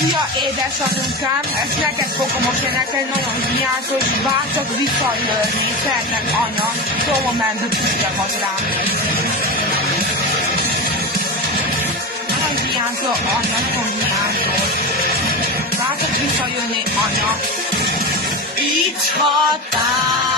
Szia, édesanyukám, ezt neked fogom most, én neked nagyon hiányzó, és vártak visszajönni, szeretnek anya, szóval ment, tudja vagy rám. Nagyon hiányzó, anya, nagyon hiányzó. Vártak visszajönni, anya. Így határ.